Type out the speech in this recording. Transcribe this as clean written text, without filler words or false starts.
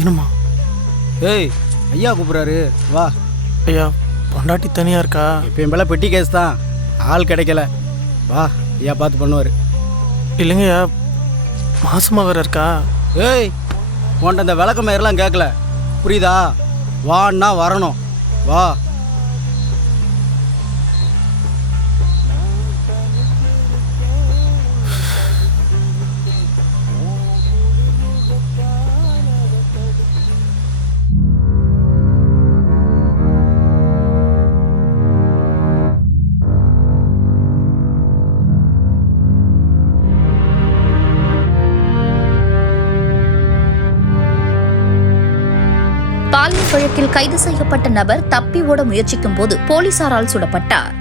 ஏனுமா? ஏய், ஐயா கூப்பிட்றாரு, வா. ஐயா, பொண்டாட்டி தனியாக இருக்கா? இப்போ மேலே பெட்டி கேஸ் தான், ஆள் கிடைக்கல. வா, ஐயா பார்த்து பண்ணுவார். இல்லைங்கய்யா, மாசமாக வேற இருக்கா? ஏய், உன்ட்ட அந்த விளக்க மயிரெல்லாம் கேட்கல, புரியுதா? வான்னா வரணும், வா. பாலியல் வழக்கில் கைது செய்யப்பட்ட நபர் தப்பி ஓட முயற்சிக்கும் போது போலீசாரால் சுடப்பட்டார்.